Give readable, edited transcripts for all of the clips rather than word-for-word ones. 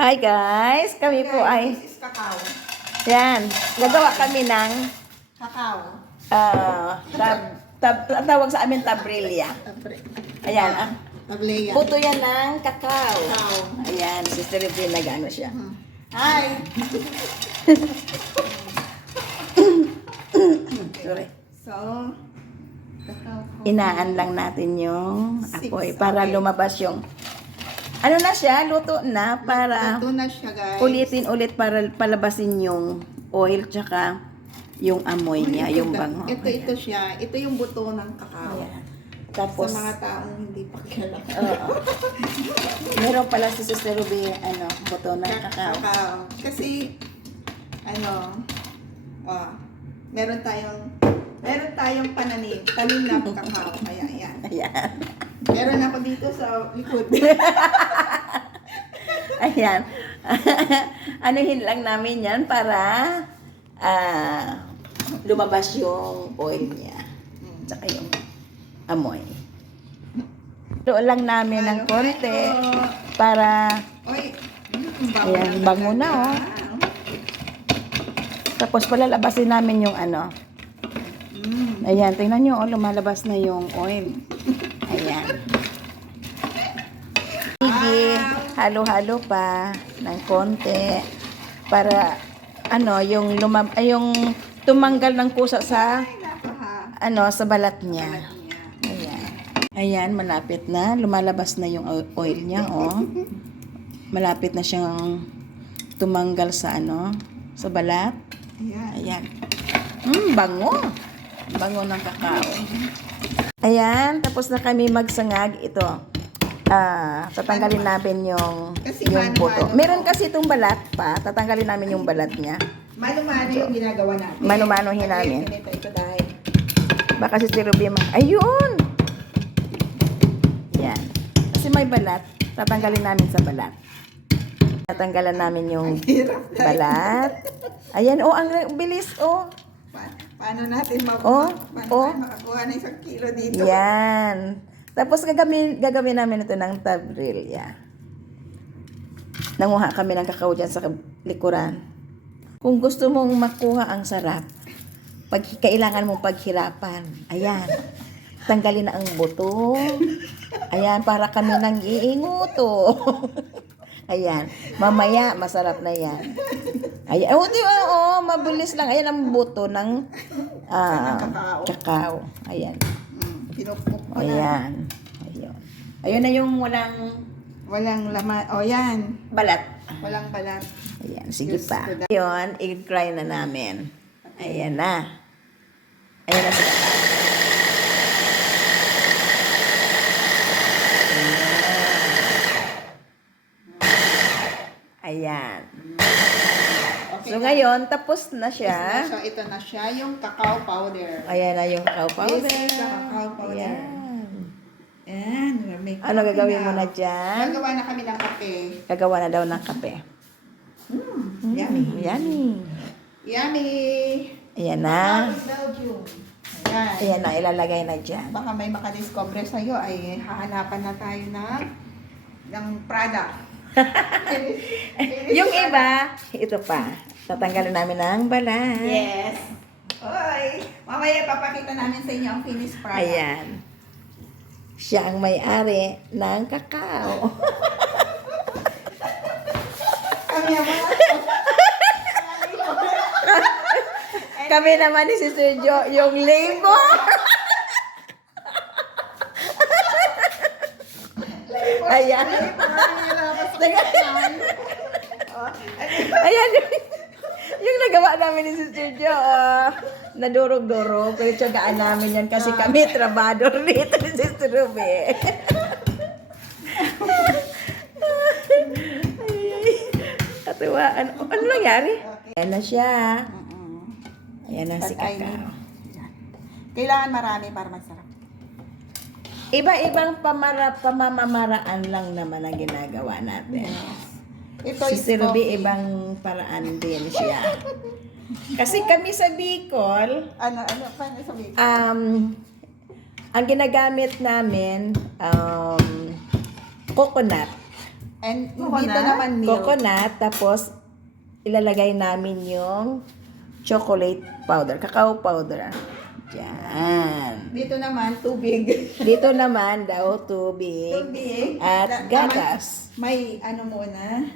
Hi guys, kami po ay, This is cacao. yan, gagawa kami ng, Cacao. ang tawag sa amin tabrilya. Ayan, Tableya. puto yan ng kakao. Cacao. Ayan, Sister Evelyn nag-ano siya. Hi. Sorry. So, cacao. Inaan lang natin yung apoy Six, para okay. lumabas yung, ano na siya, luto na para Ito na siya, guys. ulitin ulit para palabasin yung oil tsaka yung amoy niya, yung bango. Ito siya. Ito yung buto ng cacao. Ayan. Tapos, Sa mga taong hindi pa kilala. oo. Meron pala si Sister Ruby, buto ng kakao. Cacao. Kasi, meron tayong tanim ng cacao. Kaya, yan. Ayan. Meron ako dito sa likod. Ayan. Anuhin lang namin yan para lumabas yung oil niya. Tsaka yung amoy. Doon lang namin ng konti para, Oy, ayan, bango na oh. Tapos palalabasin namin yung Ayan, tingnan nyo, lumalabas na yung oil. Ayan. Sige, halo-halo pa ng konti para yung tumanggal ng kusa sa sa balat niya. Ayan. Ayan, malapit na, lumalabas na yung oil niya, oh. Malapit na siyang tumanggal sa sa balat. Ayan. Bango. Bango ng kakao. Ayan, tapos na kami magsangag. Ito. Tatanggalin namin yung buto. Meron kasi itong balat pa. Tatanggalin namin yung balat niya. Mano-mano yung ginagawa natin. Mano-manohin namin. Ito dahil. Baka si Ruby ayun! Yan. Kasi may balat. Tatanggalin namin sa balat. Tatanggalan namin yung balat. Ayan, ang bilis, oh. Paano natin makakuha ng 1 kilo dito? Yan. Tapos gagawin namin ito ng tabrilya. Nanguha kami ng kakao dyan sa likuran. Kung gusto mong makuha ang sarap, kailangan mong paghirapan. Ayan. Tanggalin na ang buto. Ayan, para kami nang iinguto. Ayan. Mamaya, masarap na yan. Ayan. Mabilis lang. Ayan ang buto ng kakao. Ayan. Pinupok mo na. Ayan. Ayun. Ayun na yung Walang laman. O, yan. balat. Walang balat. Ayan, sige pa. Ayun, i-grind na namin. Ayan na. Ayan na sila. Ayan. Okay, So ngayon, tapos na siya. So, ito na siya, yung cacao powder. Ayan na yung cacao powder. This is the cacao powder. Ayan. Ayan. Ano gagawin mo na dyan? Gagawa na kami ng kape. Gagawa na daw ng kape. Yummy. Yummy. Yummy. Ayan na. Belgium. Ayan. Ayan na, ilalagay na dyan. Baka may makadiscover sa'yo ay hahanapan na tayo ng product. Yung iba, ito pa. Tatanggalin namin ng balat. Yes. Oy, mamaya papakita namin sa inyo ang finished product. Ayan. Siya ang may-ari ng kakao. Kami naman. Kami naman ni Sister Jo, yung labor. Ayan. Ayan yung nagawa namin ni Sister Jo. Nadurog-durog. Pero tsagaan namin yan kasi kami trabador dito ni Sister Ruby. Katuwaan. Ano nangyari? Ayan na siya. Ayan na si kakao. Kailangan marami para masarap. Iba-ibang pamamaraan lang naman ang ginagawa natin. Ito Si is Sir Ruby, coffee. ibang paraan din siya. Kasi kami sa Bicol, Paano sabihin? ang ginagamit namin, coconut. And Coconut? dito naman milk. Coconut, tapos ilalagay namin yung chocolate powder, cacao powder. Diyan. Dito naman, tubig. Dito naman daw tubig Tubig. at gatas. May ano muna,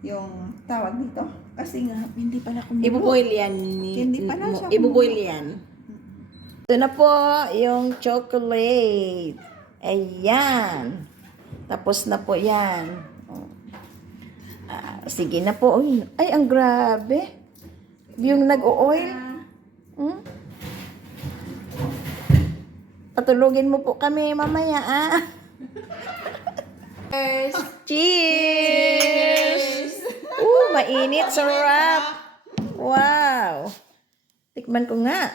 yung tawag dito. Kasi nga, hindi pa na kumulo. Ibuboil yan. Hindi pa na siya Ibuboil yan. Ito na po yung chocolate. Ayan. Tapos na po yan. Sige na po. Ay, ang grabe. Yung nag-o-oil. Hmm? Patulugin mo po kami mamaya, ah. Cheers! Mainit. Sarap. Wow. Tikman ko nga.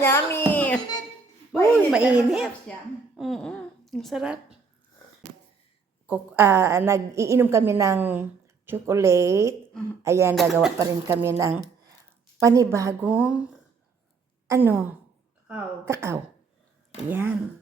Yummy. Mainit. Siya. Ang sarap. Nag-iinom kami ng chocolate. Ayan, gagawa pa rin kami ng panibagong, Wow. kakao. Ayan.